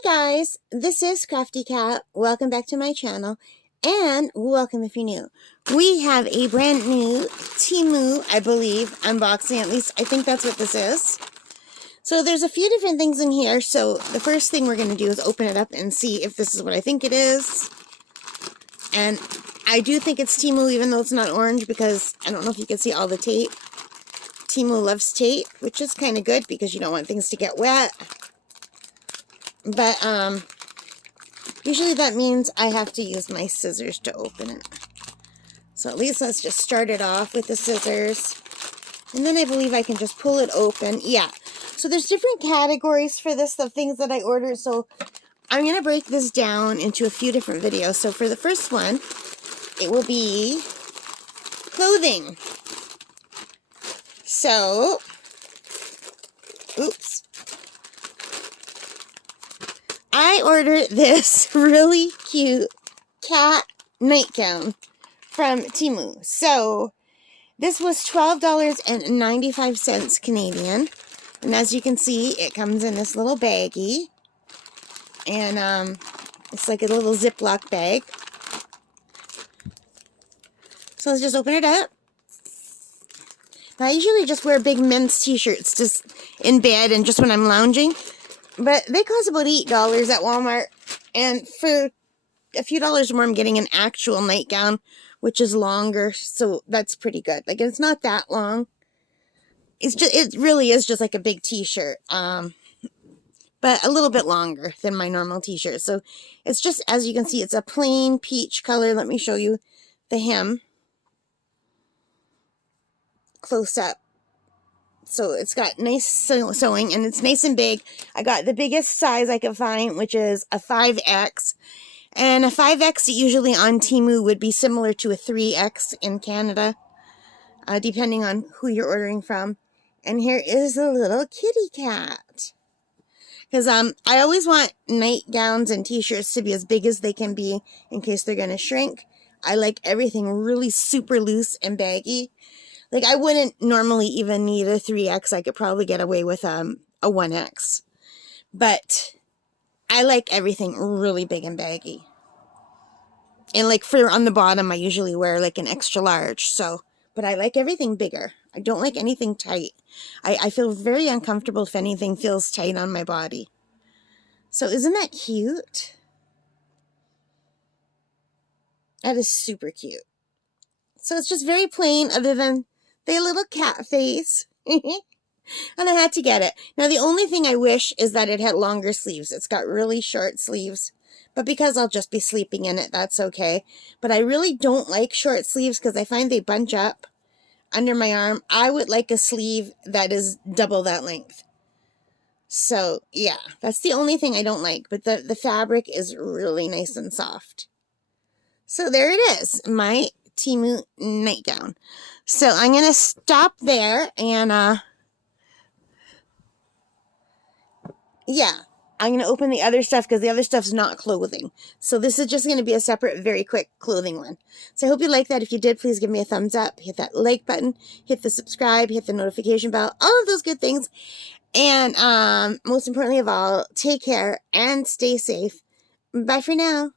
Hi guys, this is Crafty Cat. Welcome back to my channel, and welcome if you're new. We have a brand new Temu, I believe, unboxing. At least I think that's what this is. So there's a few different things in here. So the first thing we're going to do is open it up and see if this is what I think it is. And I do think it's Temu, even though it's not orange, because I don't know if you can see all the tape. Temu loves tape, which is kind of good because you don't want things to get wet. But, usually that means I have to use my scissors to open it. So at least let's just start it off with the scissors. And then I believe I can just pull it open. Yeah. So there's different categories for this, the things that I ordered. So I'm going to break this down into a few different videos. So for the first one, it will be clothing. So, oops. I ordered this really cute cat nightgown from Temu. So, this was $12.95 Canadian. And as you can see, it comes in this little baggie. And it's like a little Ziploc bag. So let's just open it up. Now, I usually just wear big men's t-shirts just in bed and just when I'm lounging. But they cost about $8 at Walmart. And for a few dollars more, I'm getting an actual nightgown, which is longer. So that's pretty good. Like, it's not that long. It really is just like a big t-shirt. But a little bit longer than my normal t-shirt. So it's just, as you can see, it's a plain peach color. Let me show you the hem close up. So it's got nice sewing, and it's nice and big. I got the biggest size I could find, which is a 5X. And a 5X usually on Temu would be similar to a 3X in Canada, depending on who you're ordering from. And here is a little kitty cat. Because I always want nightgowns and t-shirts to be as big as they can be in case they're going to shrink. I like everything really super loose and baggy. Like, I wouldn't normally even need a 3X. I could probably get away with a 1X. But I like everything really big and baggy. And, like, for on the bottom, I usually wear, like, an extra large. So, but I like everything bigger. I don't like anything tight. I feel very uncomfortable if anything feels tight on my body. So, isn't that cute? That is super cute. So, it's just very plain other than the little cat face. And I had to get it. Now, the only thing I wish is that it had longer sleeves. It's got really short sleeves. But because I'll just be sleeping in it, that's okay. But I really don't like short sleeves because I find they bunch up under my arm. I would like a sleeve that is double that length. So, yeah. That's the only thing I don't like. But the fabric is really nice and soft. So, there it is. My Temu nightgown. So I'm going to stop there and, yeah, I'm going to open the other stuff because the other stuff's not clothing. So this is just going to be a separate, very quick clothing one. So I hope you like that. If you did, please give me a thumbs up, hit that like button, hit the subscribe, hit the notification bell, all of those good things. And, most importantly of all, take care and stay safe. Bye for now.